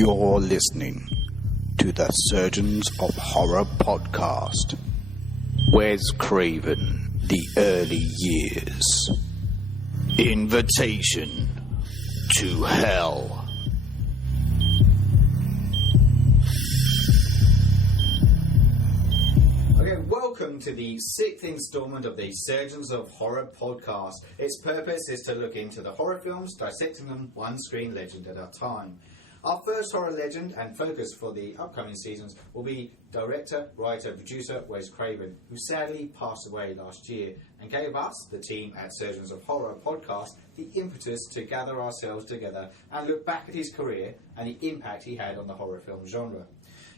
You're listening to the Surgeons of Horror podcast. Wes Craven, The Early Years. Invitation to Hell. Okay, welcome to the 6th installment of the Surgeons of Horror podcast. Its purpose is to look into the horror films, dissecting them one screen legend at a time. Our first horror legend and focus for the upcoming seasons will be director, writer, producer Wes Craven, who sadly passed away last year and gave us, the team at Surgeons of Horror podcast, the impetus to gather ourselves together and look back at his career and the impact he had on the horror film genre.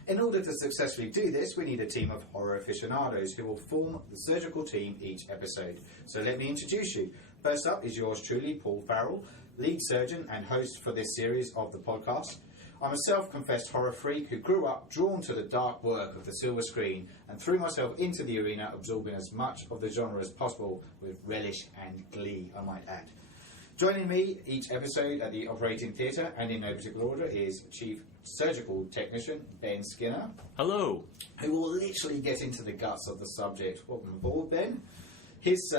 In order to successfully do this, we need a team of horror aficionados who will form the surgical team each episode. So let me introduce you. First up is yours truly, Paul Farrell, lead surgeon and host for this series of the podcast. I'm a self-confessed horror freak who grew up drawn to the dark work of the silver screen and threw myself into the arena, absorbing as much of the genre as possible with relish and glee, I might add. Joining me each episode at the operating theatre, and in no particular order, is Chief Surgical Technician Ben Skinner. Hello. Who will literally get into the guts of the subject. Welcome aboard, Ben. His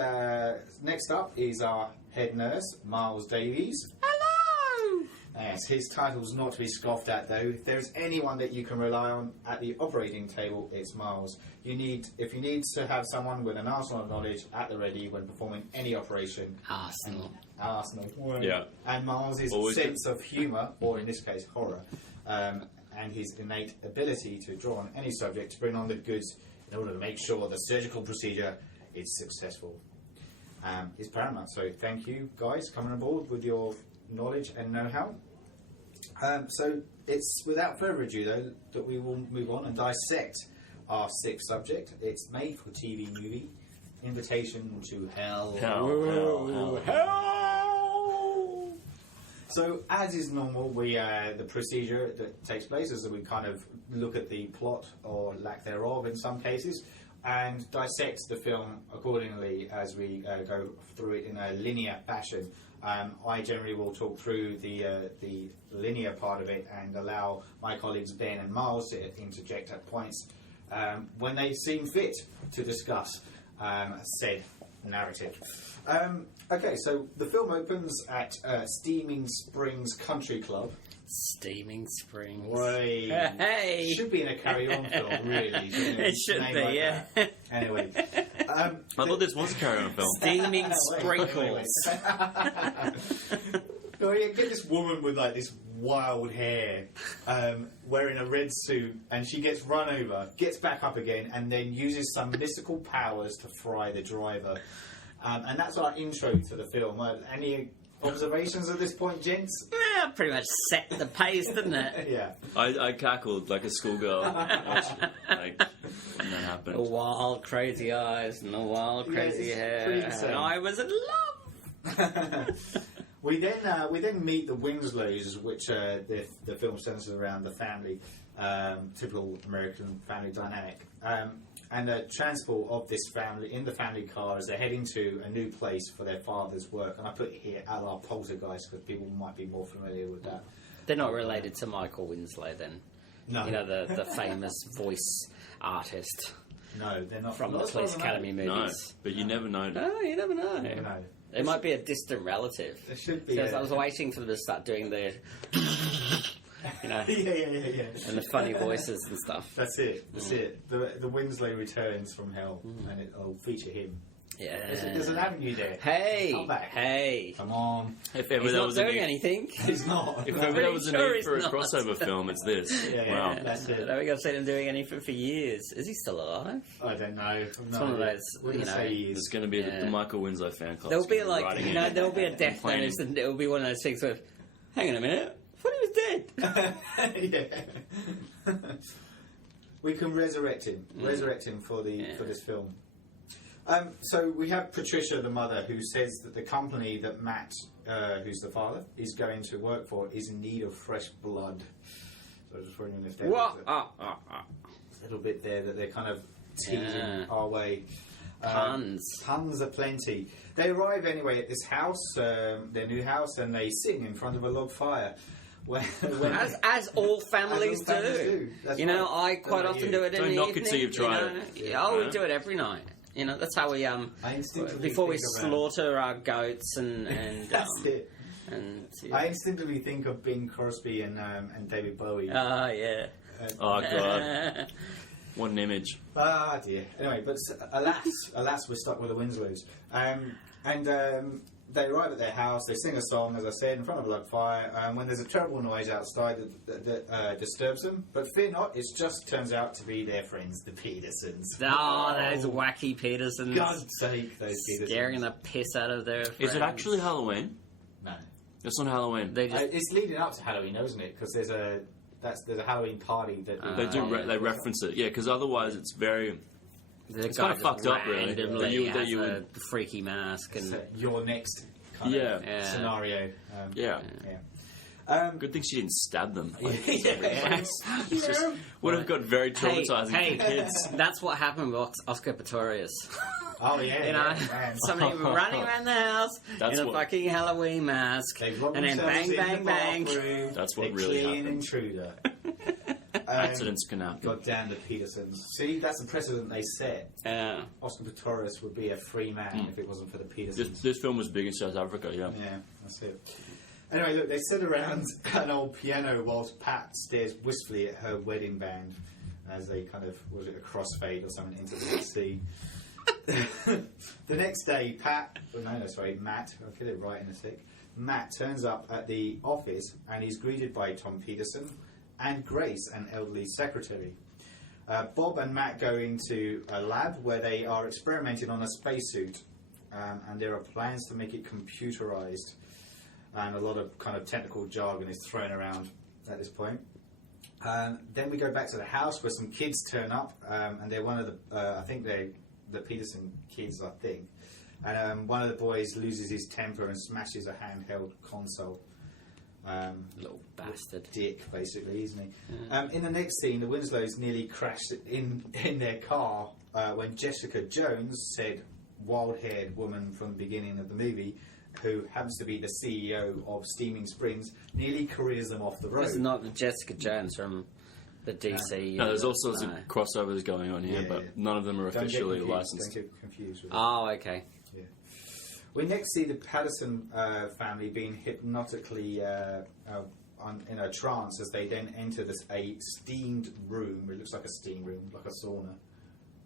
next up is our head nurse, Miles Davies. Hello! Yes, his title's not to be scoffed at, though. If there's anyone that you can rely on at the operating table, it's Miles. If you need to have someone with an arsenal of knowledge at the ready when performing any operation. Arsenal. Yeah. And Miles' sense of humour, or in this case, horror, and his innate ability to draw on any subject to bring on the goods in order to make sure the surgical procedure is successful. Is paramount. So thank you guys coming aboard with your knowledge and know-how. So it's without further ado though that we will move on and dissect our sixth subject. It's made for TV movie, Invitation to Hell. Hell. So as is normal, the procedure that takes place is that we kind of look at the plot or lack thereof in some cases and dissect the film accordingly as we go through it in a linear fashion. I generally will talk through the linear part of it and allow my colleagues Ben and Miles to interject at points when they seem fit to discuss said narrative. Okay, so the film opens at Steaming Springs Country Club. Steaming Springs. Right. Hey! Should be in a carry-on film, really. It should be, like yeah. That. Anyway. I thought this was a carry-on film. Steaming Sprinkles. No, you get this woman with like this wild hair, wearing a red suit, and she gets run over, gets back up again, and then uses some mystical powers to fry the driver. And that's our intro to the film. Any observations at this point, gents? Yeah, pretty much set the pace, didn't it? Yeah. I cackled like a schoolgirl when that happened. The wild, crazy eyes and the wild, crazy hair. And I was in love! We then meet the Winslows, which the film centers around the family, typical American family dynamic, and the transport of this family in the family car as they're heading to a new place for their father's work. And I put it here a la Poltergeist because people might be more familiar with that. They're not related to Michael Winslow then? No. You know, the famous voice artist. No, they're not. From the Police Academy movies. No, but you never know. No, you never know. You never know. It might be a distant relative. There should be. Because I was waiting for them to start doing the, you know, yeah. and the funny voices and stuff. That's it. That's it. The Winslow returns from hell, and it'll feature him. Yeah. There's an avenue there. Hey. Come back. Hey. Come on. If ever He's there not was a doing need, anything. He's not. if ever there was a need for a not. crossover film, it's this. Yeah, Wow. that's I it. don't think I've seen him doing anything for years. Is he still alive? I don't know. It's one of those, We're you gonna know, say he There's is. going to be Yeah. the Michael Winslow fan club. There'll be like, you know, there'll be a death complaining. notice and it'll be one of those things where, hang on a minute, I thought he was dead. Yeah. We can resurrect him. Resurrect him for this film. So we have Patricia, the mother, who says that the company that Matt, who's the father, is going to work for is in need of fresh blood. So I was just wondering if there was a little bit there that they're kind of teasing our way. Puns aplenty. They arrive anyway at this house, their new house, and they sing in front of a log fire. As all families do. That's You know, right. I quite Don't often do it in Don't the knock evening. it till you've tried it. Oh, we do it every night. You know, that's how we before we slaughter our goats and That's it. and I instinctively think of Bing Crosby and David Bowie. yeah. Oh, God. What an image. Ah, dear. Anyway, but alas, we're stuck with the Winslows. They arrive at their house, they sing a song, as I said, in front of a log fire, when there's a terrible noise outside that disturbs them. But fear not, it just turns out to be their friends, the Petersons. Oh, those wacky Petersons. God's sake, those Petersons. Scaring the piss out of their friends. Is it actually Halloween? No. It's not Halloween. They just... It's leading up to Halloween, isn't it? Because there's a Halloween party that... They reference it, yeah, because otherwise it's very... It's kind of fucked up, really. Randomly That you has would- a freaky mask and... So your next kind of scenario. Yeah. Yeah. Good thing she didn't stab them. Like, Yeah. would have got very traumatizing Hey, for kids. that's what happened with Oscar Pistorius. Oh, yeah. You know, man. somebody running around the house That's in a what- fucking Halloween mask, They lock and then themselves bang, in bang, the bang. bathroom. That's what They really clean happened. intruder. Accidents can happen. God damn the Petersons. See, that's the precedent they set. Oscar Pistorius would be a free man if it wasn't for the Petersons. This film was big in South Africa, yeah. Yeah, that's it. Anyway, look, they sit around an old piano whilst Pat stares wistfully at her wedding band as they kind of, was it a crossfade or something, into the sea. The next day, Matt, I'll get it right in a sec. Matt turns up at the office and he's greeted by Tom Peterson and Grace, an elderly secretary. Bob and Matt go into a lab where they are experimenting on a spacesuit, and there are plans to make it computerized, and a lot of kind of technical jargon is thrown around at this point. Then we go back to the house where some kids turn up, and they're one of the, I think they're the Peterson kids, I think. And one of the boys loses his temper and smashes a handheld console. Little bastard. Dick, basically, isn't he? In the next scene, the Winslows nearly crashed in their car when Jessica Jones, said wild-haired woman from the beginning of the movie, who happens to be the CEO of Steaming Springs, nearly careers them off the road. It's not Jessica Jones from the DC. No, there's all sorts of crossovers going on here, Yeah, but yeah. none of them are Don't get officially confused, licensed. Don't get confused with it. Oh, okay. Yeah. We next see the Patterson family being hypnotically in a trance as they then enter a steamed room. It looks like a steam room, like a sauna.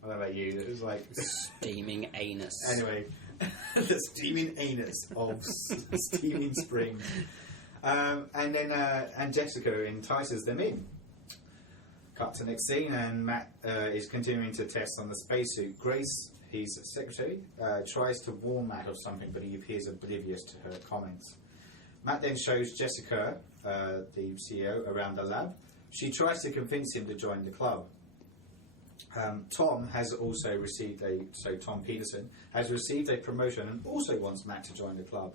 I don't know about you. It was like Steaming anus. anyway, the steaming anus of Steaming Springs. And Jessica entices them in. Cut to next scene, and Matt is continuing to test on the spacesuit. Grace, his secretary, tries to warn Matt of something, but he appears oblivious to her comments. Matt then shows Jessica, the CEO, around the lab. She tries to convince him to join the club. Tom Peterson has received a promotion and also wants Matt to join the club.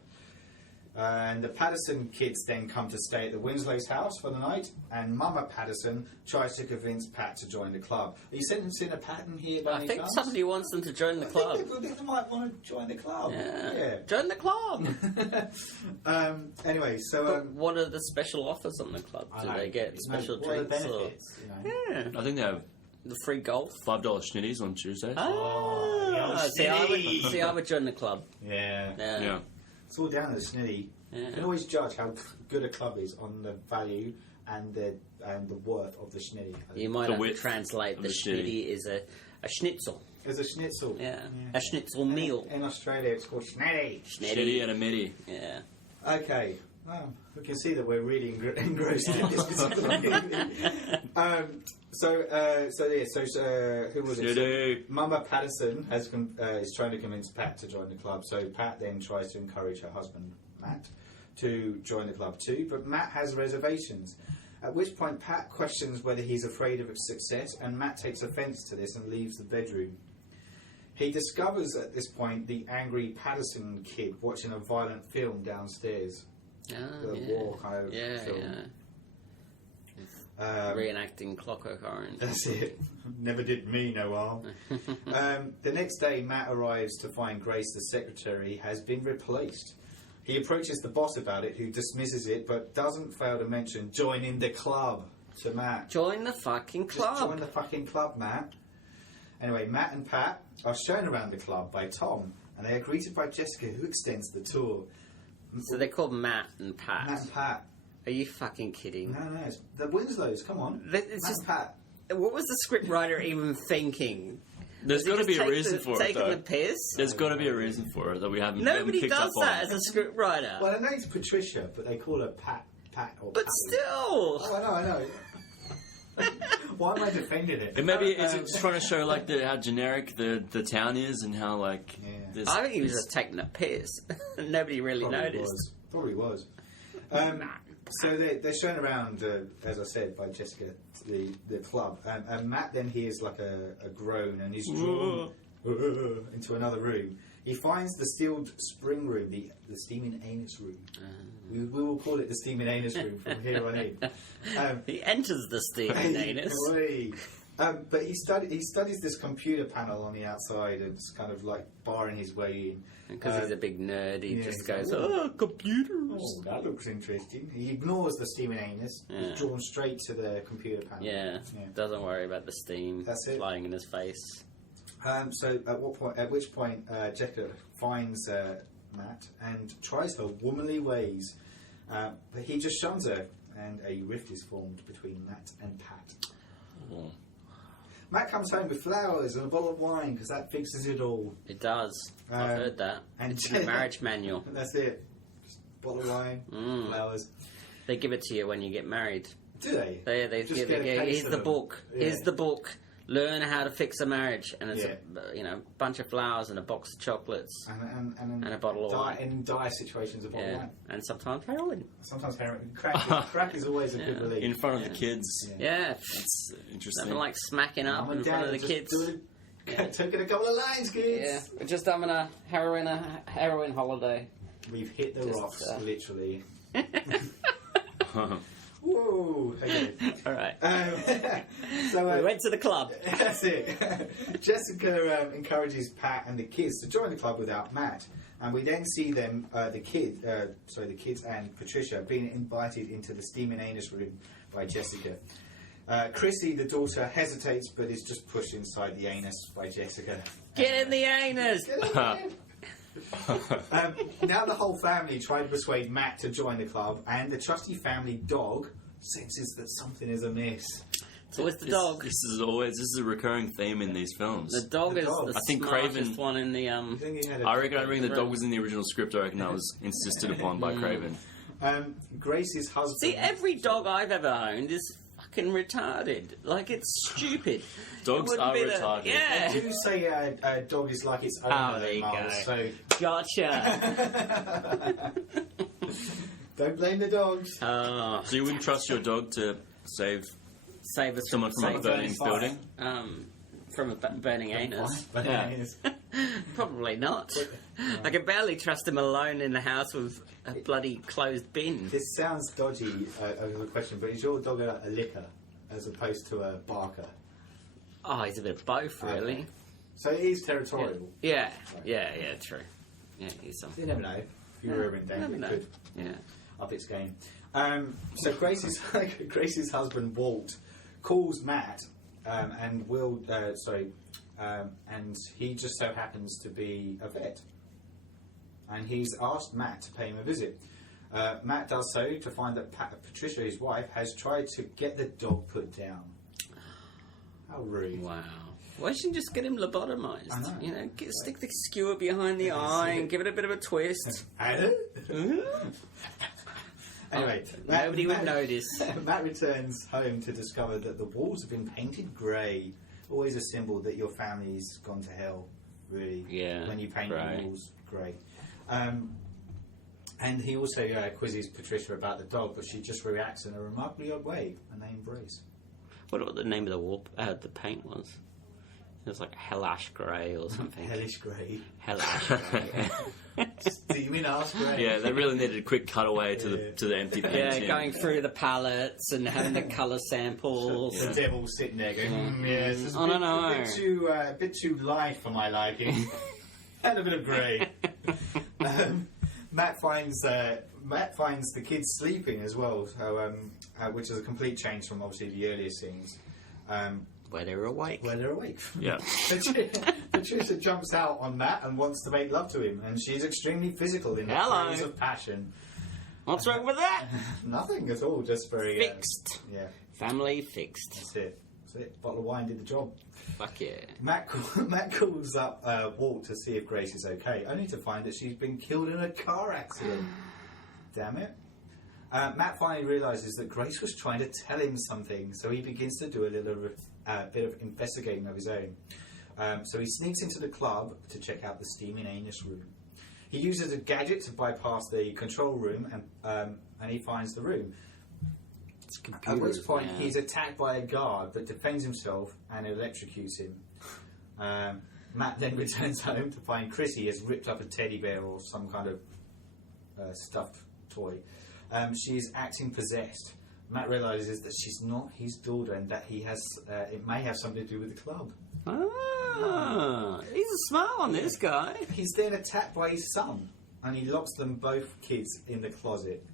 And the Patterson kids then come to stay at the Winslow's house for the night, and Mama Patterson tries to convince Pat to join the club. Are you sensing a pattern here by I any think chance? somebody wants them to join the club. I think they might want to join the club. Yeah. Join the club! Anyway, so... But what are the special offers on the club? Do they get special what are the drinks? benefits? You know? Yeah. I think they have The free golf? $5 schnitties on Tuesdays. Ah, see, I would join the club. Yeah. Yeah. It's all down to the snitty. Yeah. You can always judge how good a club is on the value and the worth of the schnitty. You might The have to width translate of the the schnitty. schnitty is a schnitzel. There's a schnitzel. Yeah. A schnitzel meal. In Australia, it's called schnitty. Schnitty and a mitty. Yeah. Okay. Well, we can see that we're really engrossed in this particular movie. Who was it? Schnitty. So, Mama Patterson is trying to convince Pat to join the club. So Pat then tries to encourage her husband, Matt, to join the club too. But Matt has reservations. At which point Pat questions whether he's afraid of success, and Matt takes offence to this and leaves the bedroom. He discovers at this point the angry Patterson kid watching a violent film downstairs. The war kind of film. Reenacting Clockwork Orange. That's it. Never did me no harm. The next day, Matt arrives to find Grace, the secretary, has been replaced. He approaches the boss about it, who dismisses it, but doesn't fail to mention joining the club to Matt. Join the fucking club. Just join the fucking club, Matt. Anyway, Matt and Pat are shown around the club by Tom, and they are greeted by Jessica, who extends the tour. So they're called Matt and Pat. Matt and Pat. Are you fucking kidding? No, it's the Winslows. Come on, It's Matt just and Pat. What was the scriptwriter even thinking? There's got to be a reason for it, Taking though. the piss? There's got to be a reain for it that we haven't Nobody picked does up that on. as a scriptwriter. Well, her name's Patricia, but they call her Pat or But Patty. still. Oh, I know. Why am I defending it? And maybe is it trying to show like how generic the town is and how like there's, I think he was just taking a piss. Nobody really noticed. Probably was. So they're shown around, as I said, by Jessica, the club. And Matt then hears like a groan and he's drawn into another room. He finds the sealed spring room, the steaming anus room. We will call it the steaming anus room from here on in. He enters the steaming anus. But he studies this computer panel on the outside and it's kind of like barring his way in. Because he's a big nerd, he just goes, computers. Oh, that looks interesting. He ignores the steaming anus. Yeah. He's drawn straight to the computer panel. Yeah, doesn't worry about the steam flying in his face. So at which point Jessica finds Matt and tries her womanly ways, but he just shuns her, and a rift is formed between Matt and Pat. Oh. Matt comes home with flowers and a bottle of wine because that fixes it all. It does. I've heard that. and It's in the marriage manual. And that's it. Just a bottle of wine, flowers. They give it to you when you get married. Do they? They Just give get it. a case Here's of the them. book. Yeah. Here's the book. Learn how to fix a marriage, and it's a bunch of flowers and a box of chocolates And a bottle of wine. In dire situations, a bottle of wine. And sometimes heroin. Sometimes heroin. Crack is always a good relief. In front of the kids. Yeah, That's interesting. nothing like smacking up Mum and in front of Dad the just kids. Taking a couple of lines, kids. Yeah, we're just having a heroin holiday. We've hit the Just, rocks, literally. Whoa! Okay. All right. So We went to the club. that's it. Jessica encourages Pat and the kids to join the club without Matt, and we then see them, the kids and Patricia, being invited into the steaming anus room by Jessica. Chrissy, the daughter, hesitates but is just pushed inside the anus by Jessica. Get in the anus. Get in there. Now the whole family try to persuade Matt to join the club, and the trusty family dog senses that something is amiss. It's always the dog. This is a recurring theme in these films. The dog The is dog. the I think smartest Craven- one in the I reckon the dog was in the original script. I reckon that was insisted upon by Craven. Grace's husband. See, every dog I've ever owned is fucking retarded. Like, it's stupid. Dogs It wouldn't are be retarded. Yeah. You say a dog is like its own there you Miles, go. so Gotcha. don't blame the dogs. So you wouldn't trust your dog to save Save us someone from a burning fire. building? from a burning anus. But anyways, Probably not. I can barely trust him alone in the house with a bloody closed bin. this sounds dodgy as a question, but is your dog a licker as opposed to a barker? Oh, he's a bit of both, really. Okay. So it is territorial. Yeah, true. Yeah, he's something. You never know. If you were in danger, never it know. could Yeah. up its game. So Grace's husband Walt calls Matt, and and he just so happens to be a vet, and he's asked Matt to pay him a visit. Matt does so to find that Patricia, his wife, has tried to get the dog put down. How rude! Wow. Why shouldn't you just get him lobotomized? I know. You know, stick the skewer behind the eye and give it a bit of a twist. Anyway, Nobody would notice. Matt returns home to discover that the walls have been painted grey. Always a symbol that your family's gone to hell, really. Yeah, when you paint grey. the walls grey. And he also quizzes Patricia about the dog, but she just reacts in a remarkably odd way, and they embrace. What the name of the paint was? It was like Hellish Grey or something. Hellish grey. Hellish Grey. Do you mean arse grey? Yeah, they really needed a quick cutaway to the empty paint. Yeah, going through the palettes and having the colour samples. The devil's sitting there going, yes, it's I don't know. a bit too light for my liking. And a bit of grey. Matt finds the kids sleeping as well, so which is a complete change from obviously the earlier scenes. Where they're awake. Yeah. Patricia jumps out on Matt and wants to make love to him, and she's extremely physical in the throes of passion. What's wrong with that? Nothing at all, just very... Fixed. Yeah. Family fixed. That's it. Bottle of wine did the job. Fuck yeah. Matt calls up Walt to see if Grace is okay, only to find that she's been killed in a car accident. Damn it. Matt finally realises that Grace was trying to tell him something, so he begins to do a little bit of investigating of his own. So he sneaks into the club to check out the steaming anus room. He uses a gadget to bypass the control room, and he finds the room. At which point he's attacked by a guard but defends himself and electrocutes him. Matt then returns home to find Chrissy has ripped up a teddy bear or some kind of stuffed toy. She's acting possessed. Matt realises that she's not his daughter and that it may have something to do with the club. He's a smart one, this guy. He's then attacked by his son, and he locks them both kids in the closet.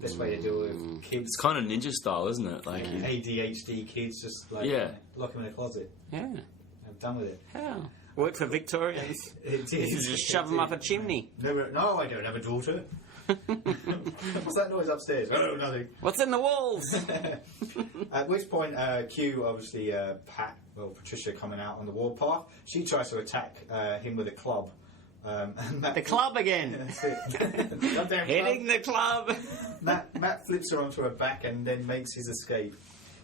Best way to deal with kids. It's kind of ninja style, isn't it? Like ADHD kids, just lock them in a closet. Yeah. I'm done with it. How? Work for Victorians. It is. Just shove them up a chimney. No, I don't have a daughter. What's that noise upstairs? Oh, nothing. What's in the walls? At which point, Q, obviously Patricia coming out on the warpath, she tries to attack him with a club. The club again. That's it. Hitting the club. Matt flips her onto her back and then makes his escape.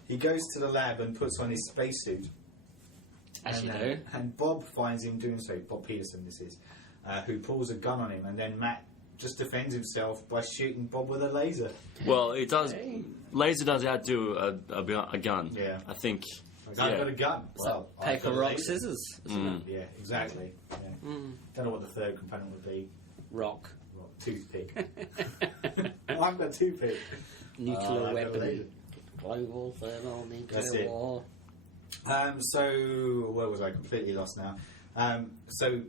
He goes to the lab and puts on his spacesuit. As you do. And Bob finds him doing so. Bob Peterson, this is, who pulls a gun on him, and then Matt just defends himself by shooting Bob with a laser. Well, it does. Laser does outdo a gun. Yeah. I think. I've got a gun. Well, paper, rock, scissors. Yeah, exactly. Yeah. Don't know what the third component would be. Rock. Toothpick. I've got a toothpick. Nuclear weapon. Global thermal nuclear war. So where was I? Completely lost now. So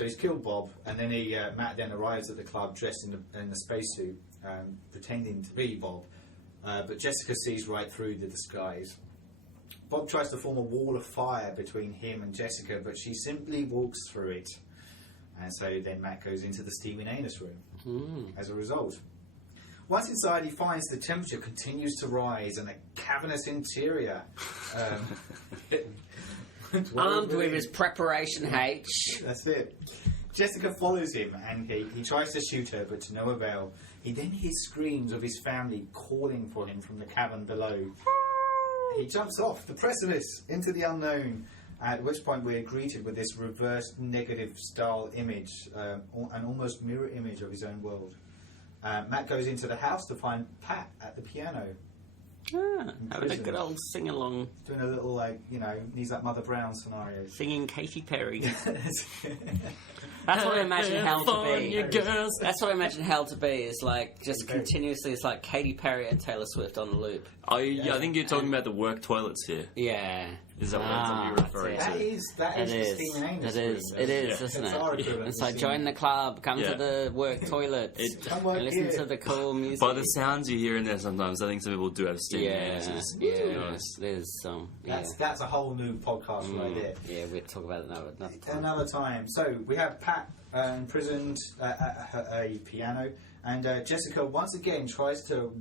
he's killed Bob, and then Matt then arrives at the club dressed in the spacesuit, pretending to be Bob. But Jessica sees right through the disguise. Bob tries to form a wall of fire between him and Jessica, but she simply walks through it. And so then Matt goes into the steaming anus room as a result. Once inside, he finds the temperature continues to rise and a cavernous interior. Armed with his Preparation H. That's it. Jessica follows him and he tries to shoot her, but to no avail. He then hears screams of his family calling for him from the cavern below. He jumps off the precipice into the unknown, at which point we're greeted with this reversed negative style image, an almost mirror image of his own world. Matt goes into the house to find Pat at the piano. Having a good old sing-along. Doing a little, needs that Mother Brown scenario. Singing Katy Perry. That's what I imagine hell to be. That's what I imagine hell to be. Is like just continuously. It's like Katy Perry and Taylor Swift on the loop. I think you're talking about the work toilets here. Yeah. Is that what you're referring to? That is the steaming anus room. It is, isn't it? It's like join the club, come to the work toilets, and listen to the cool music. By the sounds you hear in there sometimes, I think some people do have steaming anuses. Yeah, there's some. That's a whole new podcast right there. Yeah, we'll talk about it another time. So we have Pat imprisoned at a piano, and Jessica once again tries to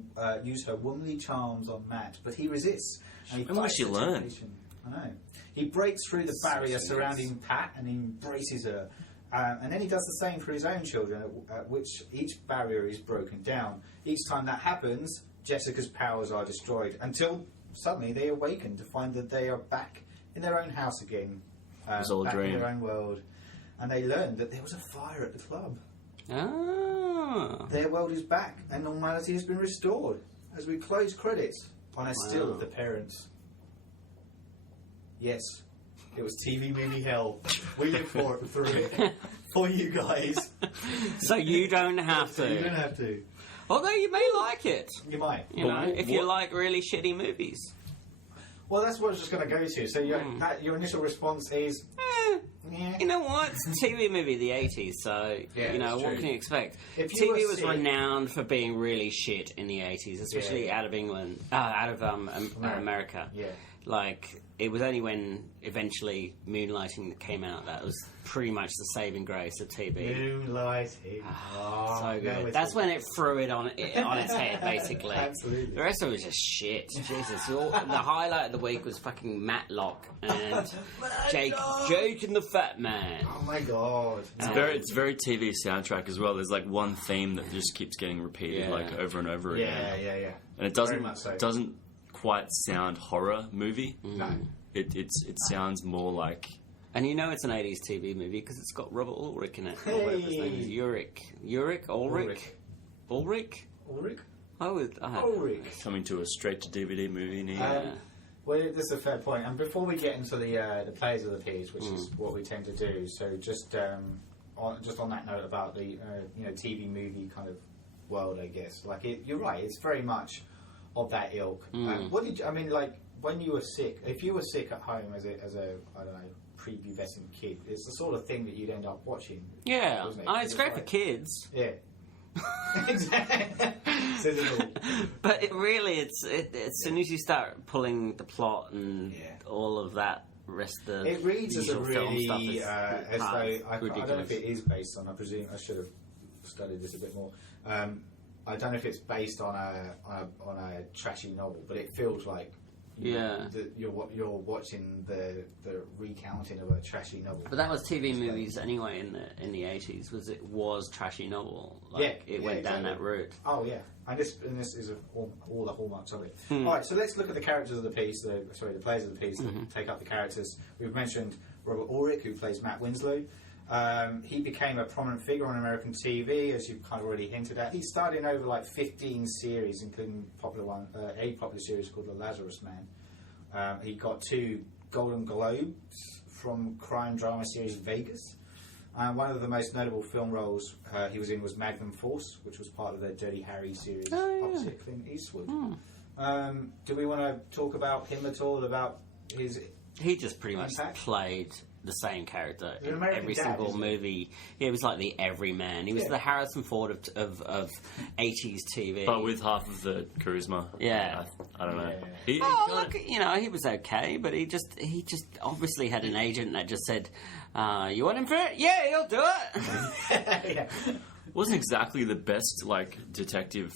use her womanly charms on Matt, but he resists. And what does she learn? I know. He breaks through the barrier surrounding Pat and embraces her. And then he does the same for his own children, at which each barrier is broken down. Each time that happens, Jessica's powers are destroyed, until suddenly they awaken to find that they are back in their own house again. It was all a dream. In their own world. And they learn that there was a fire at the club. Ah. Their world is back, and normality has been restored. As we close credits on a still of the parents. Yes, it was TV movie hell. We lived through it for you guys. So you don't have to. You don't have to. Although you may like it. You might. You know, if you like really shitty movies. Well, that's what I was just going to go to. So your initial response is... Yeah. You know what? It's a TV movie of the 80s, so, Yeah, you know, it's what true. can you expect? If you TV were was sick- renowned for being really shit in the 80s, especially Yeah. out of England, out of America. Yeah. Like, it was only when eventually Moonlighting came out that was pretty much the saving grace of TV. Moonlighting. So good. That's when it threw it on its head, basically. Absolutely. The rest of it was just shit. Jesus. The highlight of the week was fucking Matlock and Jake and the Fat Man. Oh my god. It's very TV soundtrack as well. There's like one theme that just keeps getting repeated like over and over again. Yeah. And it Very much so. doesn't quite sound horror movie. No. It sounds more like And you know it's an 80s TV movie because it's got Robert Ulrich in it. Or whatever his name is. Ulrich? Ulrich? Ulrich. coming to a straight to DVD movie near. Well, this is a fair point. And before we get into the players of the piece, which is what we tend to do, so just on that note about the TV movie kind of world, I guess. Like you're right, it's very much of that ilk. What did you, I mean? Like when you were sick, if you were sick at home as a I don't know prepubescent kid, it's the sort of thing that you'd end up watching. Yeah, wasn't it? it's great for kids. Yeah. Exactly. Says it all. But as soon as you start pulling the plot and all of that rest of the It reads as a usual film really stuff is as though I don't know ridiculous. if it is based on. I presume I should have studied this a bit more. I don't know if it's based on a trashy novel, but it feels like you're watching the recounting of a trashy novel. But that was TV movies anyway in the 80s. Was trashy novel. Like, it went down that route. Oh yeah, and this is all the hallmarks of it. All right, so let's look at the characters of the piece. The players of the piece that take up the characters. We've mentioned Robert Ulrich, who plays Matt Winslow. He became a prominent figure on American TV, as you've kind of already hinted at. He starred in over 15 series, including a popular series called The Lazarus Man. He got 2 Golden Globes from crime drama series Vegas. One of the most notable film roles he was in was Magnum Force, which was part of the Dirty Harry series opposite Clint Eastwood. Do we want to talk about him at all? About his... He just pretty much impact? played the same character He's an in American every dad, single isn't he? movie. Yeah, he was like the everyman. He was the Harrison Ford of 80s TV. But with half of the charisma. Yeah. I don't know. Yeah. Look, he was okay, but he just obviously had an agent that just said, "You want him for it? Yeah, he'll do it." Yeah. Wasn't exactly the best detective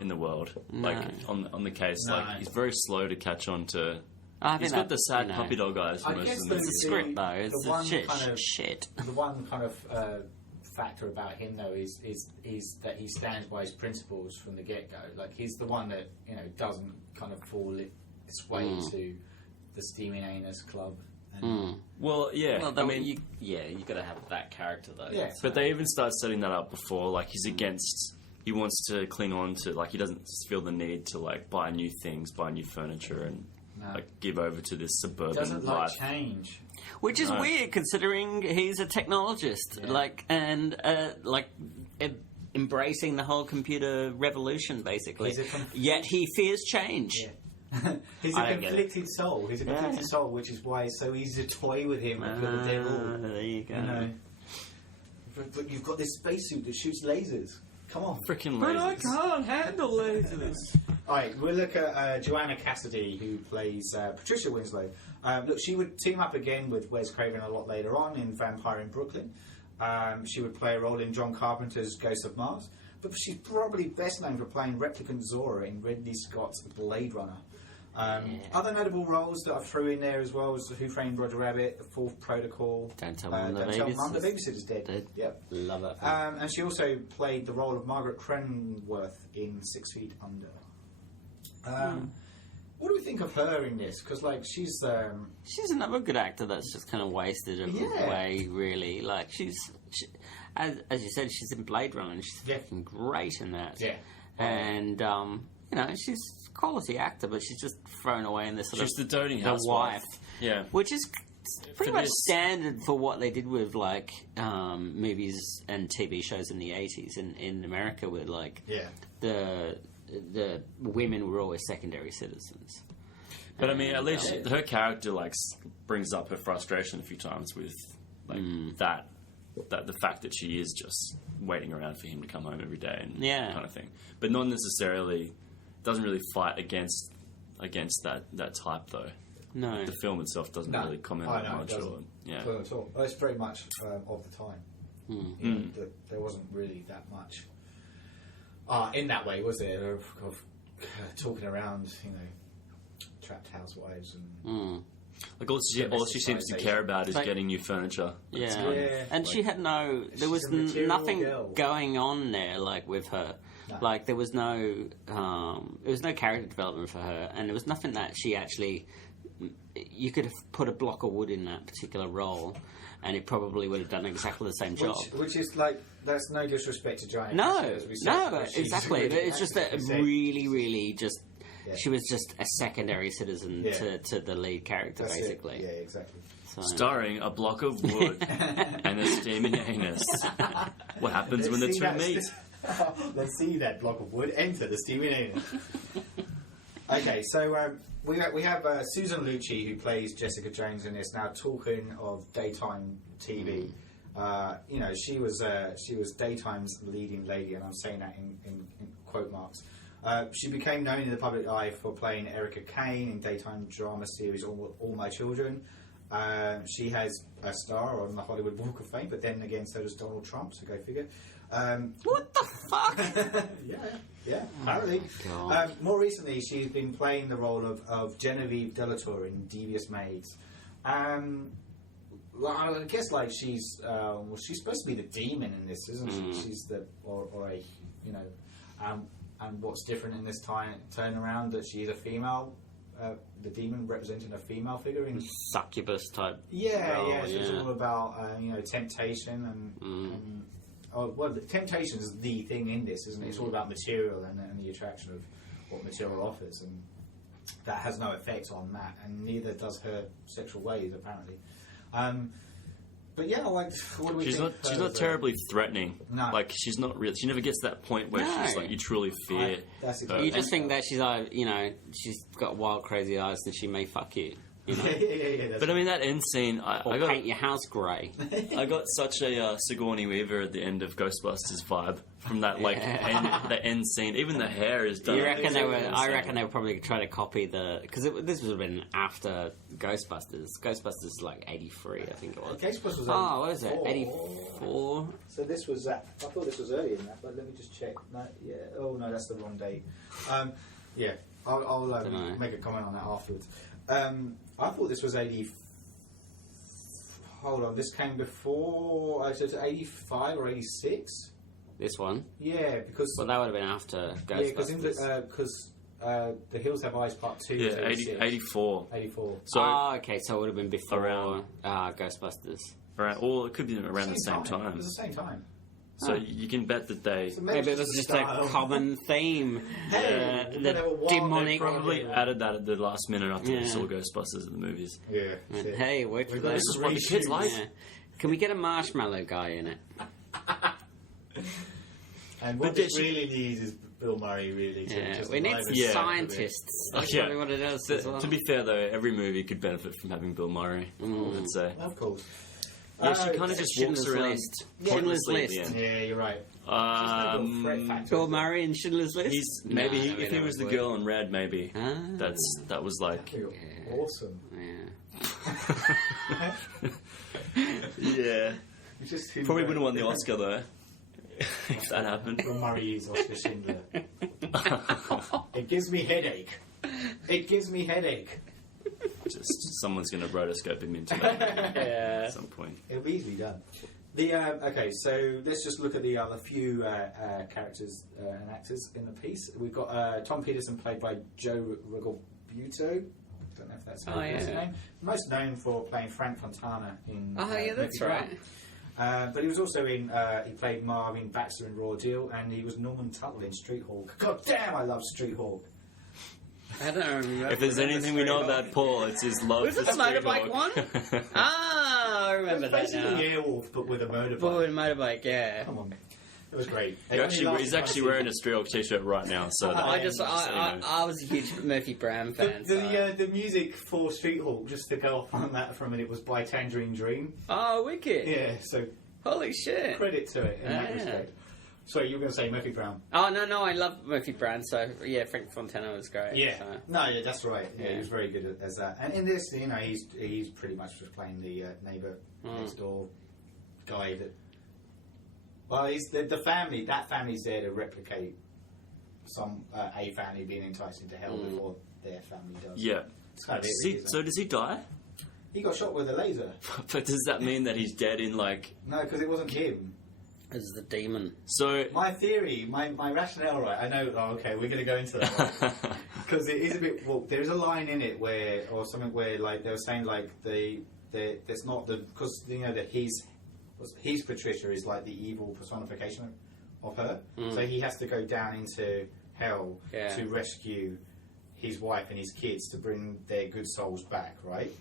in the world. Like on the case, No. like he's very slow to catch on to. I think He's got that, the sad you know, puppy dog eyes for I most guess of the It's a movie. script though. It's the one kind of- shit. The one kind of factor about him, though, is that he stands by his principles from the get-go. Like he's the one that doesn't kind of fall its way to the steaming anus club. And Well, yeah. Well, I mean, you got to have that character though. Yeah. but they even start setting that up before. Like he's against. He wants to cling on to. Like he doesn't feel the need to buy new things, buy new furniture, and give over to this suburban doesn't life. like change. Which is No. weird considering he's a technologist, embracing the whole computer revolution, basically. He's a Yet he fears change. Yeah. He's I a don't get conflicted soul. He's a conflicted soul, which is why it's so easy to toy with him and put the devil. There you go. But you've got this spacesuit that shoots lasers. Come on. Freaking lasers. can't handle lasers. Alright, we'll look at Joanna Cassidy, who plays Patricia Winslow. Look, she would team up again with Wes Craven a lot later on in Vampire in Brooklyn. She would play a role in John Carpenter's Ghost of Mars. But she's probably best known for playing replicant Zora in Ridley Scott's Blade Runner. Other notable roles that I threw in there as well was Who Framed Roger Rabbit, The Fourth Protocol. Don't Tell Mum the Babysitter's Dead. Dead. Yep. Love it. And she also played the role of Margaret Cronenworth in 6 Feet Under. What do we think of her in this? Because she's another good actor that's just kind of wasted away, really. Like, as you said, she's in Blade Runner and she's fucking great in that. Yeah. And, she's a quality actor, but she's just thrown away in this sort She's of... the doting the housewife. wife. Yeah. Which is pretty For much this- standard for what they did with, movies and TV shows in the 80s in America with, the women were always secondary citizens. But I mean, at least her character like brings up her frustration a few times with like that the fact that she is just waiting around for him to come home every day and kind of thing. But not necessarily doesn't really fight against that type though. No, the film itself doesn't really comment on much. Not at all. Well, it's very much of the time. You know, there wasn't really that much in that way, was there? Of talking around, you know, trapped housewives and. Like all she seems to care about is getting new furniture. And she had there was nothing going on there, like with her. No. Like there was no character development for her, and there was nothing that she actually. You could have put a block of wood in that particular role, and it probably would have done exactly the same job. Which is like, that's no disrespect to Giant. No, exactly. But it's just that really just. Yeah. She was just a secondary citizen to the lead character, that's basically. It. Yeah, exactly. So. Starring a block of wood and a steaming anus. What happens when the two meet? Let's see that block of wood enter the steaming anus. Okay, so we have Susan Lucci, who plays Jessica Jones in this. Now, talking of daytime TV, you know, she was daytime's leading lady, and I'm saying that in quote marks. She became known in the public eye for playing Erica Kane in daytime drama series All My Children. She has a star on the Hollywood Walk of Fame, but then again, so does Donald Trump, so go figure. What the fuck? yeah, apparently. More recently, she's been playing the role of Genevieve Delator in Devious Maids. I guess like she's supposed to be the demon in this, isn't she? She's and what's different in this turnaround that she's a female, the demon representing a female figure in succubus type. So it's all about temptation and temptation is the thing in this, isn't it? It's all about material and the attraction of what material offers, and that has no effect on that, and neither does her sexual ways apparently. But yeah, like, what do we think? She's not terribly threatening. No. Like, she's not really. She never gets to that point where she's like, you truly fear. That's exactly. You just think that she's got wild, crazy eyes and she may fuck you. You know? Yeah. But I mean, that end scene, I got paint your house grey. I got such a Sigourney Weaver at the end of Ghostbusters vibe from that the end scene. Even the hair is done. I reckon they were probably trying to copy because this would have been after Ghostbusters. Ghostbusters is like 83, I think it was. Ghostbusters was 84. What is it? 84. So this was I thought this was earlier than that, but let me just check. No, yeah. Oh no, that's the wrong date. I'll make a comment on that afterwards. I thought this was 80. Hold on, this came before. So it's 85 or 86. This one. Yeah, because that would have been after Ghostbusters. Yeah, because The Hills Have Eyes Part 2. Yeah, 84. 84. So, okay, so it would have been before Ghostbusters. Right, or it could be around the same time. It was the same time. So you can bet that they... Maybe it was just a common theme. The demonic... They probably added that at the last minute after we saw Ghostbusters at the movies. Yeah. Hey, wait for that. This is what the kids like. Yeah. Can we get a marshmallow guy in it? And what this really needs is Bill Murray, really. We need some scientists. That's probably what it is as well. To be fair, though, every movie could benefit from having Bill Murray, I would say. Of course. Yeah, she kind of just walks around. Schindler's List. Yeah, you're right. Bill Murray in Schindler's List? If he was the girl in Red, maybe. That was like... Awesome. Yeah. Probably would have won the Oscar, though. If that happened. Bill Murray is Oscar Schindler. It gives me headache. Just someone's going to rotoscope him into that at some point. It'll be easily done. Okay, so let's just look at the other few characters and actors in the piece. We've got Tom Peterson, played by Joe Rigobuto. Don't know if that's how you pronounce his name. Most known for playing Frank Fontana in. That's right. But he was also in. He played Marvin Baxter in Raw Deal, and he was Norman Tuttle in Street Hawk. God damn, I love Street Hawk. I don't remember. If there's anything we know about Paul, it's his love for Street Hawk. Was it the motorbike one? I remember that now. Basically Airwolf, but with a motorbike. But with a motorbike, yeah. Come on. It was great. He's actually wearing a Streelk t-shirt right now. So I was a huge Murphy Brown fan. The music for Street Hawk, just to go off on that for a minute, was by Tangerine Dream. Oh, wicked! Yeah, so holy shit! Credit to it in that respect. Sorry, you were going to say Murphy Brown. Oh no, I love Murphy Brown. So yeah, Frank Fontana was great. Yeah, so. yeah, that's right. Yeah, he was very good as that. And in this, he's pretty much just playing the neighbour next door guy that. Well, he's the family. That family's there to replicate a family being enticed into hell before their family does. Yeah. It's kind of it, so does he die? He got shot with a laser. But does that mean that he's dead in like? No, because it wasn't him. As the demon. So my theory, my rationale, right? I know. Oh, okay, we're going to go into that because it is a bit. Well, there's a line in it where, or something where, like they were saying, like that's not the because that his Patricia is like the evil personification of her, so he has to go down into hell to rescue his wife and his kids to bring their good souls back, right?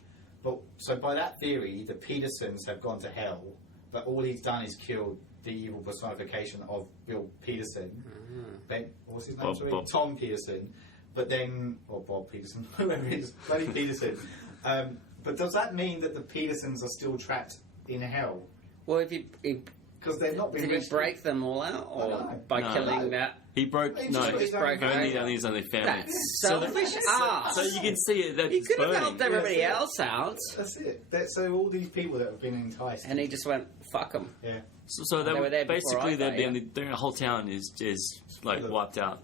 But so by that theory, the Petersons have gone to hell, but all he's done is killed the evil personification of Bill Peterson. What's his name? Bob. Tom Peterson. But then, or Bob Peterson, whoever it is, bloody Peterson. But does that mean that the Petersons are still trapped in hell? Well, because they've not been. Did he break them all out, or by killing that? He broke. He just broke only his only family. That's selfish ass. So you can see it. That He could have burning. helped everybody else out. That's it. So all these people that have been enticed, And he just went, fuck them. yeah. So They were there basically before I the whole town is like wiped out.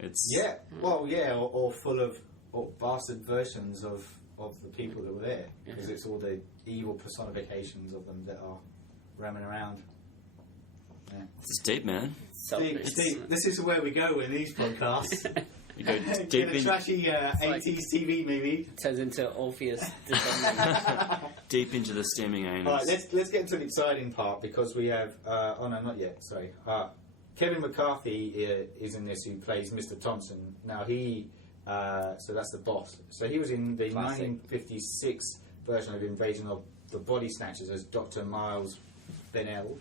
It's Yeah, well, yeah, or full of bastard versions of the people that were there, because it's all the evil personifications of them that are roaming around. Yeah. It's deep, man. Steve, this is where we go in these podcasts. You go Get deep a trashy 80s TV movie. Turns into Orpheus. deep into the steaming anus. All right, let's get into the exciting part, because we have. Oh no, not yet. Sorry. Kevin McCarthy is in this, who plays Mr. Thompson. Now he. So that's the boss. So he was in the 1956 version of Invasion of the Body Snatchers as Dr. Miles Bennell,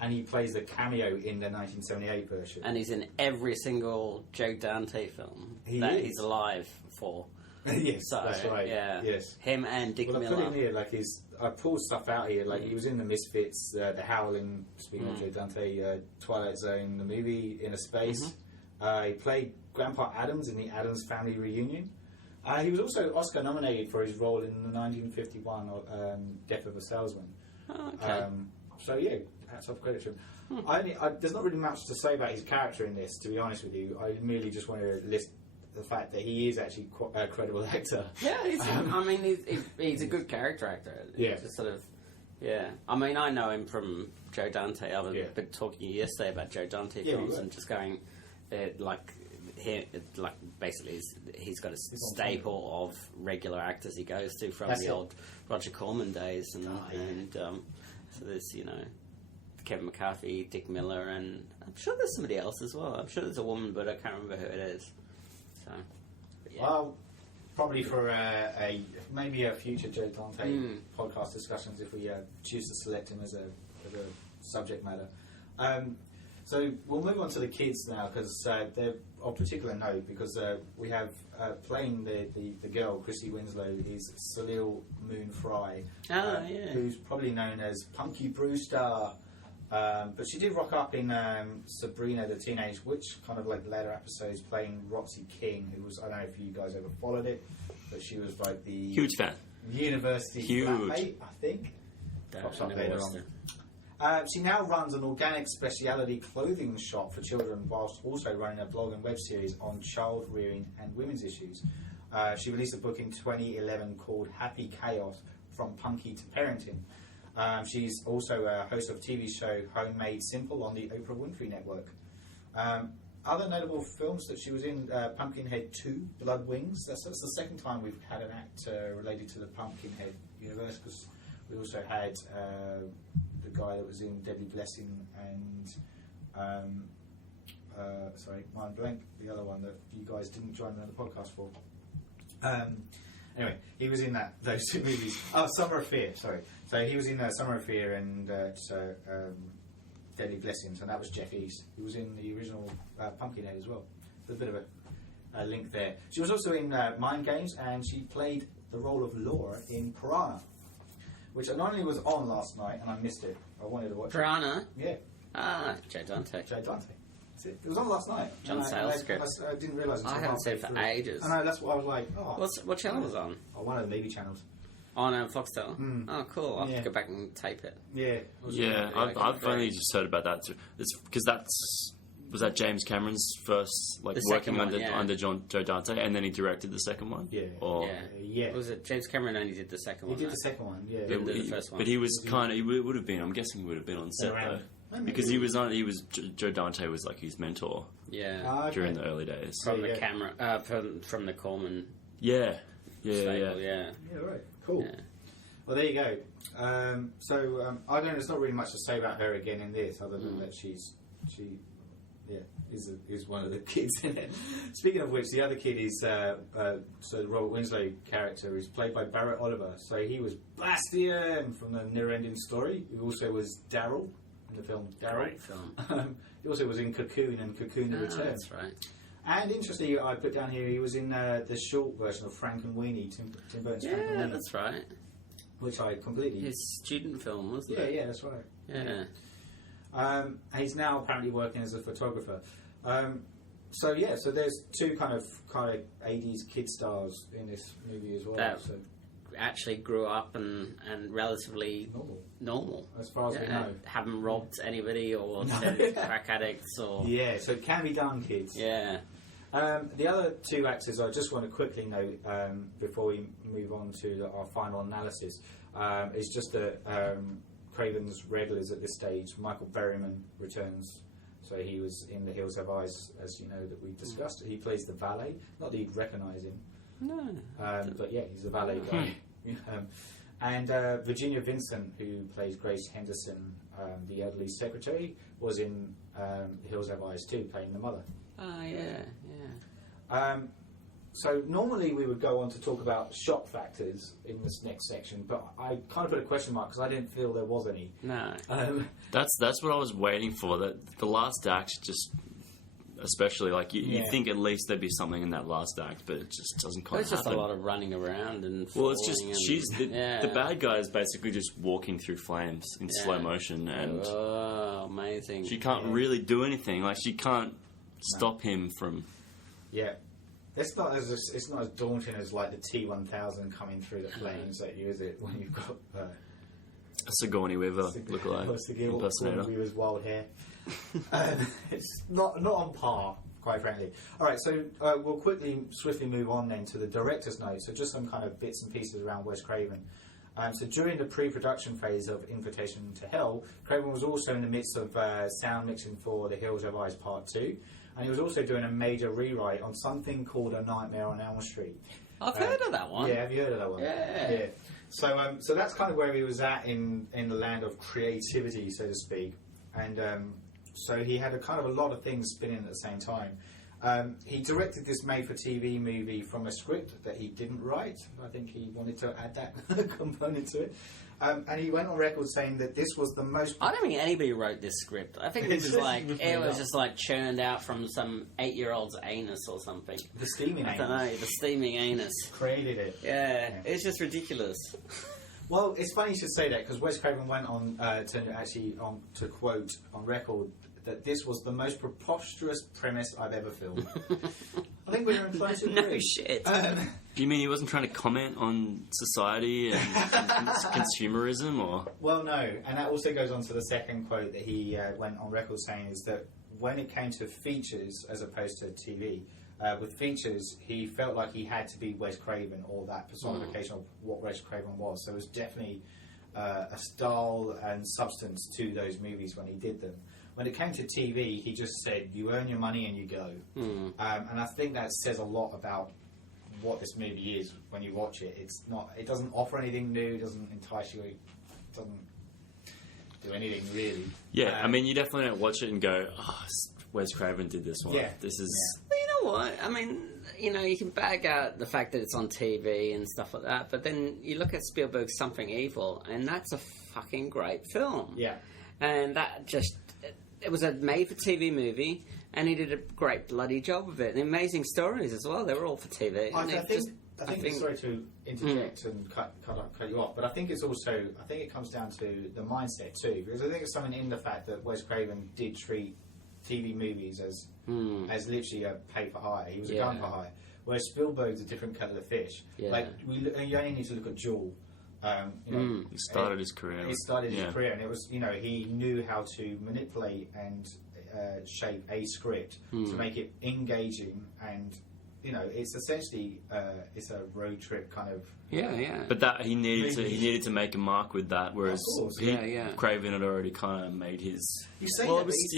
and he plays the cameo in the 1978 version. And he's in every single Joe Dante film he's alive for. Yes, So, that's right. yeah. Yes. Him and Dick Well, I Miller. put in here, like, I pulled stuff out here, like, he was in The Misfits, The Howling, speaking of Joe Dante, Twilight Zone, the movie Inner Space. He played Grandpa Adams in the Addams Family Reunion. He was also Oscar nominated for his role in the 1951 Death of a Salesman. Oh, okay. So yeah, hats off, credit to him. There's not really much to say about his character in this, to be honest with you. I merely just want to list the fact that he is actually a credible actor. Yeah, he's a good character actor. Yeah. Just sort of, yeah. I mean, I know him from Joe Dante. I was been talking to you yesterday about Joe Dante films and just going, basically he's got a staple of regular actors he goes to from the old Roger Corman days, and so there's Kevin McCarthy, Dick Miller, and I'm sure there's somebody else as well. I'm sure there's a woman, but I can't remember who it is. So, yeah. Well, probably for maybe a future Joe Dante podcast discussions, if we choose to select him as a subject matter. So we'll move on to the kids now, because they're of particular note, because we have playing the girl, Chrissy Winslow, is Salil Moon Fry, who's probably known as Punky Brewster. But she did rock up in Sabrina the Teenage Witch, kind of like later episodes, playing Roxy King, who was, I don't know if you guys ever followed it, but she was like the huge fan, university flatmate, I think. Pops up later on. She now runs an organic speciality clothing shop for children, whilst also running a blog and web series on child rearing and women's issues. She released a book in 2011 called Happy Chaos: From Punky to Parenting. She's also a host of TV show Homemade Simple on the Oprah Winfrey Network. Other notable films that she was in, Pumpkinhead 2, Blood Wings. That's the second time we've had an act related to the Pumpkinhead universe, because we also had the guy that was in Deadly Blessing and mind blank, the other one that you guys didn't join me on the podcast for. Anyway, he was in those two movies. Oh, Summer of Fear, sorry. So he was in Summer of Fear and Deadly Blessings, and that was Jeff East, who was in the original Pumpkinhead as well. There's a bit of a link there. She was also in Mind Games, and she played the role of Laura in Piranha, which not only was on last night, and I missed it. I wanted to watch Piranha? it. Yeah. Ah, Joe Dante. Joe Dante. It was on last night. John Sayles script. I didn't realise it. I haven't seen it for ages. I know, that's what I was like, oh. What channel was on? Oh, one of the movie channels. On Foxtel? Oh, cool. I'll have Yeah. to go back and tape it. Yeah. Yeah, I've only just heard about that too. It's because was that James Cameron's first The working second one, under Joe Dante, and then he directed the second one. Yeah. Or, Yeah. Was it James Cameron only did the second one? He did the second one, yeah. Didn't do the first one. But he was kind of. He would have been. I'm guessing he would have been on set Around. though, because he was on. He was Joe Dante was like his mentor Yeah. during the early days. From the Yeah. camera, from the Corman Yeah, stable, yeah. Yeah, right. Cool. Yeah. Well, there you go. I don't know. There's not really much to say about her again in this, other than that she is one of the kids in it. Speaking of which, the other kid is so the Robert Winslow character is played by Barrett Oliver. So he was Bastian from the Never Ending Story. He also was Daryl in the film Daryl. Great film. He also was in Cocoon and Cocoon: The Return. That's right. And interestingly, I put down here he was in the short version of Frank and Weenie, Tim Burton's Frank and Yeah, Weenie, that's right. which I completely. His student film, wasn't it? Yeah, that's right. Yeah. He's now apparently working as a photographer. So there's two kind of 80s kid stars in this movie as well. That so actually grew up and relatively normal. as far as we know. Haven't robbed anybody or been crack addicts or... Yeah, so it can be done, kids. Yeah. The other two actors I just want to quickly note before we move on to our final analysis is just that Craven's regulars at this stage. Michael Berryman returns. So he was in The Hills Have Eyes, as you know, that we discussed. He plays the valet. Not that you'd recognise him. No. But yeah, he's the valet guy. And Virginia Vincent, who plays Grace Henderson, the elderly secretary, was in The Hills Have Eyes too, playing the mother. Oh, yeah. So normally we would go on to talk about shock factors in this next section, but I kind of put a question mark because I didn't feel there was any. No. That's what I was waiting for. That the last act just, especially like you think at least there'd be something in that last act, but it just doesn't quite There's just happen. a lot of running around and Well, it's just falling the bad guy is basically just walking through flames in slow motion, and amazing. she can't really do anything. Like she can't stop him from. Yeah. It's not as daunting as like the T-1000 coming through the flames at you, is it? When you've got Sigourney Weaver lookalike impersonator. Weaver's wild hair. It's not on par, quite frankly. All right, so we'll swiftly move on then to the director's note. So just some kind of bits and pieces around Wes Craven. So during the pre-production phase of Invitation to Hell, Craven was also in the midst of sound mixing for The Hills Have Eyes Part 2. And he was also doing a major rewrite on something called A Nightmare on Elm Street. I've heard of that one. Yeah, have you heard of that one? Yeah. So that's kind of where he was at in the land of creativity, so to speak. And so he had a lot of things spinning at the same time. He directed this made-for-TV movie from a script that he didn't write. I think he wanted to add that component to it. And he went on record saying that this was the most... I don't think anybody wrote this script. I think it was just like churned out from some 8-year-old's anus or something. The steaming anus. I don't know, the steaming anus. Created it. Yeah, it's just ridiculous. Well, it's funny you should say that, because Wes Craven went on to quote on record that this was the most preposterous premise I've ever filmed. I think we were inclined to agree. No shit. Do you mean he wasn't trying to comment on society and consumerism, or? Well, no, and that also goes on to the second quote that he went on record saying, is that when it came to features as opposed to TV, with features, he felt like he had to be Wes Craven, or that personification of what Wes Craven was. So it was definitely a style and substance to those movies when he did them. When it came to TV, he just said, you earn your money and you go. And I think that says a lot about what this movie is when you watch it. It doesn't offer anything new, it doesn't entice you, it doesn't do anything really. Yeah, I mean, you definitely don't watch it and go, oh, Wes Craven did this one. Yeah. This is... Well, you know what? I mean, you can bag out the fact that it's on TV and stuff like that, but then you look at Spielberg's Something Evil, and that's a fucking great film. Yeah. And that just it was a made-for-TV movie, and he did a great bloody job of it. And amazing stories as well. They were all for TV. I think sorry to interject and cut you off, but I think it's also, I think it comes down to the mindset too, because I think it's something in the fact that Wes Craven did treat TV movies as literally a pay for hire. He was a gun for hire. Whereas Spielberg's a different kettle of fish. Yeah. Like you only need to look at Jewel. He started his career. He started his career, and it was he knew how to manipulate and shape a script to make it engaging, and it's essentially it's a road trip kind of. Yeah. But that he needed to make a mark with that, whereas Craven had already kind of made his. He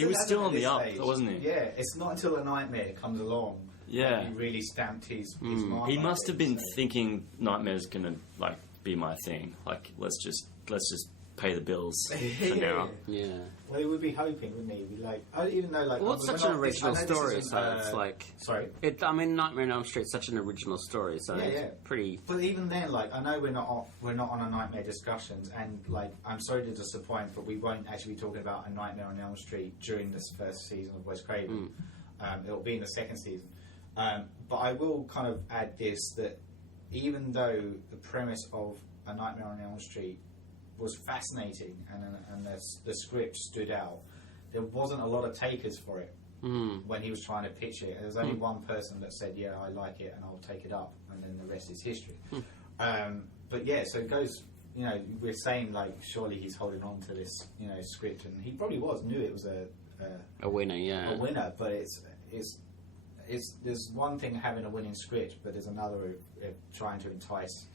was still on the up, wasn't he? Yeah, it's not until A Nightmare comes along. Yeah, he really stamped his mark. He must have been thinking Nightmare's gonna be my thing. Like let's just pay the bills for now. Yeah. Well, he would be hoping, wouldn't he? Even though well, it's such an original story, so it's like. Sorry. Nightmare on Elm Street's such an original story, so it's pretty. But even then, I know we're not on a Nightmare discussions, and I'm sorry to disappoint, but we won't actually be talking about A Nightmare on Elm Street during this first season of Wes Craven. It'll be in the second season. But I will kind of add this, that even though the premise of A Nightmare on Elm Street was fascinating and the script stood out, there wasn't a lot of takers for it when he was trying to pitch it. There was only one person that said, yeah, I like it and I'll take it up, and then the rest is history. But yeah, so it goes, we're saying surely he's holding on to this script, and he probably knew it was a winner, a winner, but it's there's one thing having a winning script, but there's another trying to entice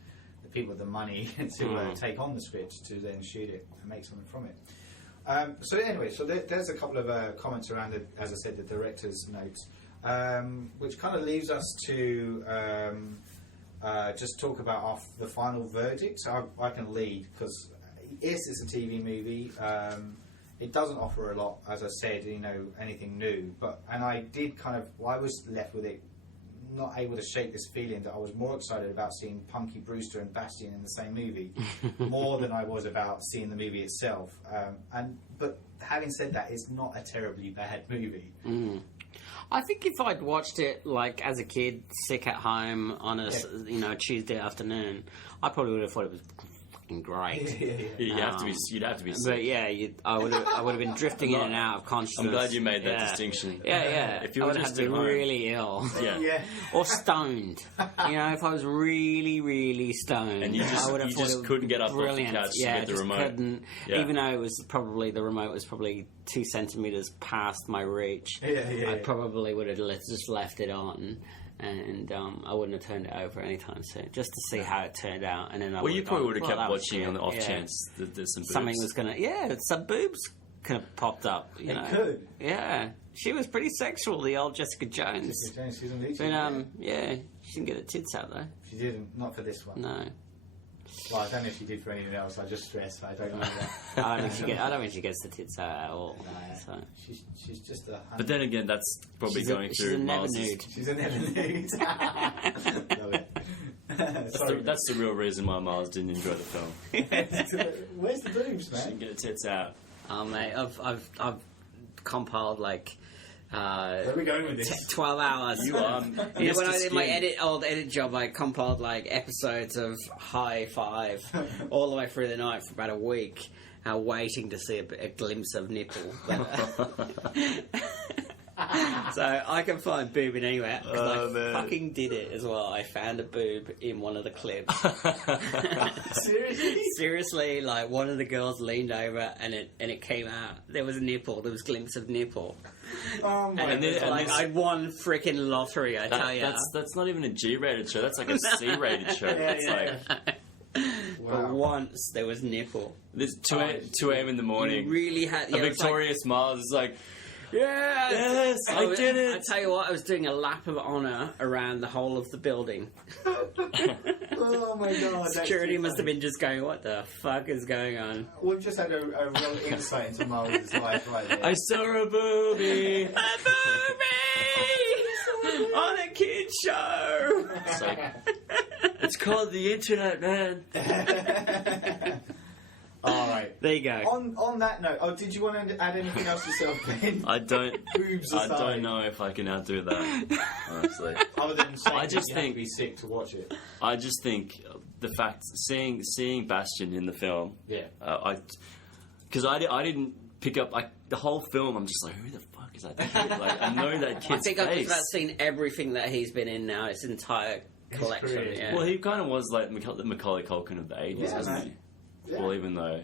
the people with the money to take on the script to then shoot it and make something from it. So anyway, there's a couple of comments around it, as I said, the director's notes, which kind of leaves us to just talk about the final verdict. So I can lead, because yes, it's a TV movie. It doesn't offer a lot, as I said, anything new. And I did I was left with it, not able to shake this feeling that I was more excited about seeing Punky Brewster and Bastian in the same movie, more than I was about seeing the movie itself. But having said that, it's not a terribly bad movie. I think if I'd watched it as a kid, sick at home on a Tuesday afternoon, I probably would have thought it was great. You'd have to be sick. But yeah, I would have been drifting in and out of consciousness. I'm glad you made that distinction. Yeah. If you I were would have just been really ill. Or stoned. If I was really, really stoned, and you just couldn't get up off the couch to get the remote. Couldn't, even though the remote was probably 2 centimeters past my reach. I probably would have just left it on. And I wouldn't have turned it over anytime soon, just to see how it turned out. And then you probably would have kept watching on the off chance that there's some boobs. Something was going to, some boobs kind of popped up. It could. Yeah, she was pretty sexual, the old Jessica Jones. Jessica Jones, she's amazing. But she didn't get her tits out though. She didn't, not for this one. No. Well, I don't know if she did for anything else. I just stress. I don't know that. I don't think she gets the tits out at all. No, so. She's just a. But then again, that's probably going through. She's a never nude. She's a never nude. Love it. That's the real reason why Miles didn't enjoy the film. Where's the boobs, man? She didn't get her tits out. Oh mate, I've compiled where are we going with this? 12 hours. You are. When I did my old edit job, I compiled episodes of High Five all the way through the night for about a week, waiting to see a glimpse of nipple. So I can find boob in anywhere, because I fucking did it as well. I found a boob in one of the clips. Seriously? Seriously, one of the girls leaned over and it came out. There was a nipple. There was a glimpse of nipple. Oh my God. I won freaking lottery, I tell you. That's not even a G-rated show. That's like a C-rated show. But once there was nipple. There's 2 a.m. in the morning. You really had a victorious Miles is like, yes, I did it. I tell you what, I was doing a lap of honour around the whole of the building. Oh my God. Security must have been just going, what the fuck is going on? We've just had a real insight into Miles' life right there. I saw a boobie! A boobie! On a kid's show! It's called the internet, man. Alright, There you go. On that note, did you want to add anything else yourself, Ben? I don't. Boobs I aside. don't know if I can outdo that. Honestly, Other than saying I just you have think- to be sick to watch it. I just think the fact seeing Bastion in the film. Yeah. Because I didn't pick up the whole film. I'm just like, who the fuck is that kid? Like, I know that kid's I think I've face. just about seen everything that he's been in now. His entire collection. career. Yeah. Well, he kind of was like the Macaulay Culkin of the 80s, Yeah, wasn't man. he? Yeah. Well, even though,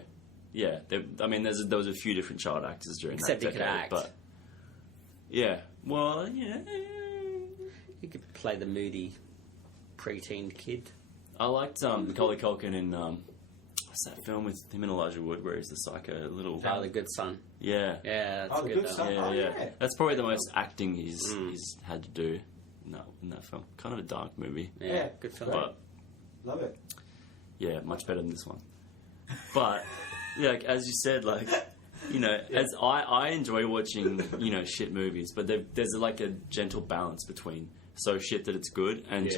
there was a few different child actors during Except he that could decade, act. but yeah, well, yeah. He could play the moody preteen kid. I liked Macaulay Culkin in what's that film with him and Elijah Wood where he's the psycho little Oh, the good son. yeah. Yeah, that's Oh, the good. good though. son. Yeah, Oh, yeah. yeah. That's probably the most acting he's had to do in that film. Kind of a dark movie, Yeah, Yeah, good film. but Love it. yeah, much better than this one. But yeah, like, as you said, like as I enjoy watching shit movies, but there's like a gentle balance between so shit that it's good and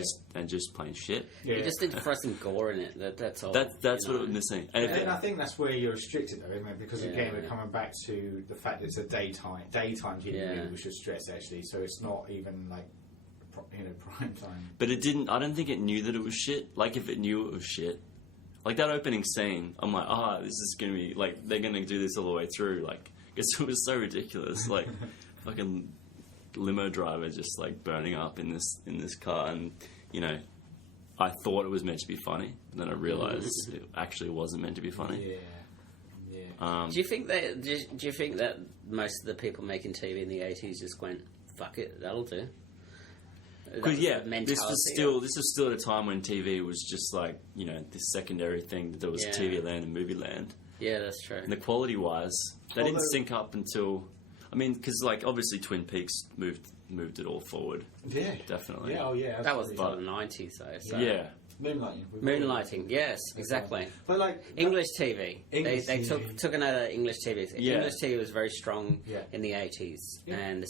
just plain shit. Yeah. You just need to throw some gore in it. That's all. That's what it was missing. And And I think that's where you're restricted, though, isn't it? Because again, we're coming back to the fact that it's a daytime TV movie. We should stress actually, so it's not even like prime time. But it didn't. I don't think it knew that it was shit. Like if it knew it was shit, like that opening scene, I'm like, this is gonna be like they're gonna do this all the way through. Like, because it was so ridiculous. Like, fucking limo driver just like burning up in this car, and I thought it was meant to be funny, but then I realized it actually wasn't meant to be funny. Yeah. Do you think that most of the people making TV in the 80s just went, "Fuck it, that'll do"? Because this mentality. was still at a time when TV was just like this secondary thing. There was TV land and movie land. Yeah, that's true. And the quality wise, they didn't sync up until because like obviously Twin Peaks moved it all forward. Yeah. Definitely. Yeah. Oh yeah. That was absolutely. the 90s, though. So. Yeah. Moonlighting. Moonlighting, yes, exactly. But like English TV. English they TV. took another English TV. Yeah. English TV was very strong in the 80s Yeah. and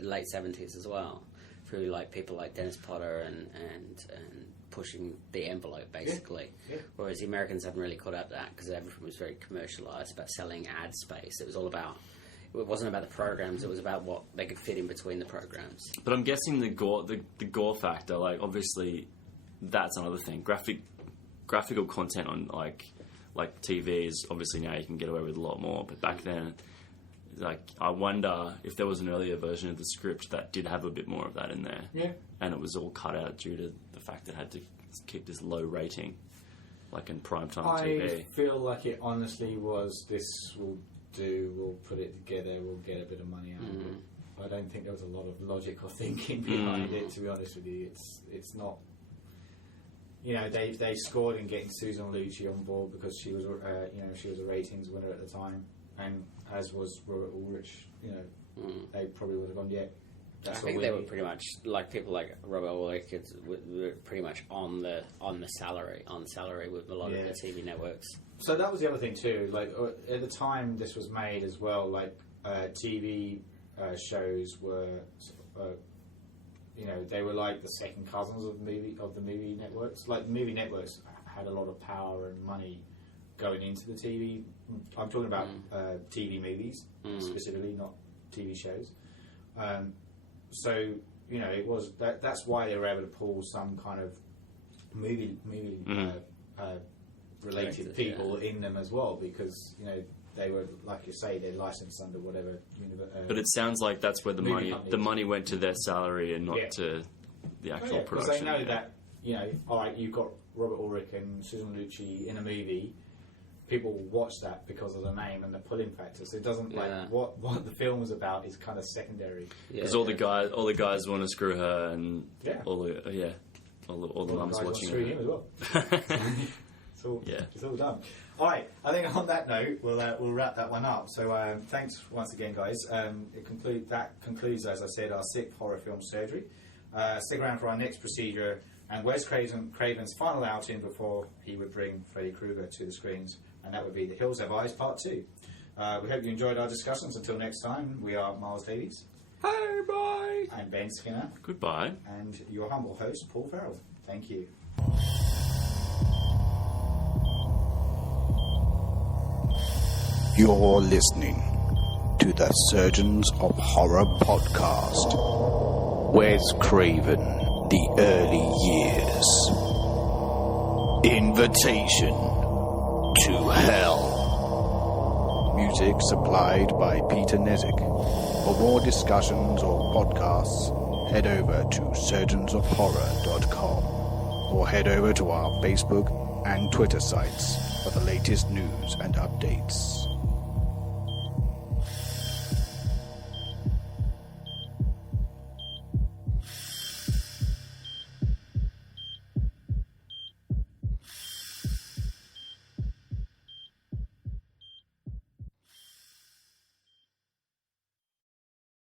late 70s as well, through like people like Dennis Potter and pushing the envelope basically. Yeah. Whereas the Americans haven't really caught up to that because everything was very commercialised, about selling ad space. It was all about. It wasn't about the programs; it was about what they could fit in between the programs. But I'm guessing the gore factor, like obviously, that's another thing. Graphical content on like TVs. Obviously now you can get away with a lot more, but back then, like I wonder if there was an earlier version of the script that did have a bit more of that in there. Yeah. And it was all cut out due to the fact that it had to keep this low rating, like in primetime TV. I feel like it honestly was. This will do. We'll put it together. We'll get a bit of money out of it. I don't think there was a lot of logic or thinking behind it. To be honest with you, it's not. They scored in getting Susan Lucci on board because she was she was a ratings winner at the time, and as was Robert Ulrich. They probably would have gone I think they were pretty much like people like Robert Ulrich were pretty much on the salary with a lot of the TV networks. So that was the other thing too. Like at the time this was made as well, like TV shows were, they were like the second cousins of the movie networks. Like the movie networks had a lot of power and money going into the TV. I'm talking about TV movies specifically, not TV shows. So it was that's why they were able to pull some kind of movie related people in them as well, because they were, like you say, they're licensed under whatever. But it sounds like that's where the money went to their salary and not to the actual production. Because they know that all right, you've got Robert Ulrich and Susan Lucci in a movie. People will watch that because of the name and the pulling factor. So it doesn't like what the film is about is kind of secondary. Because all the guys want to screw her, and all the mums watching her. Him as well. It's all done. All right, I think on that note, we'll wrap that one up. So thanks once again, guys. That concludes, as I said, our sick horror film surgery. Stick around for our next procedure and Wes Craven's final outing before he would bring Freddy Krueger to the screens, and that would be The Hills Have Eyes Part 2. We hope you enjoyed our discussions. Until next time, we are Miles Davies. Hey, bye. And Ben Skinner. Goodbye. And your humble host, Paul Farrell. Thank you. You're listening to the Surgeons of Horror podcast. Wes Craven, The Early Years. Invitation to Hell. Music supplied by Peter Nezik. For more discussions or podcasts, head over to surgeonsofhorror.com or head over to our Facebook and Twitter sites for the latest news and updates.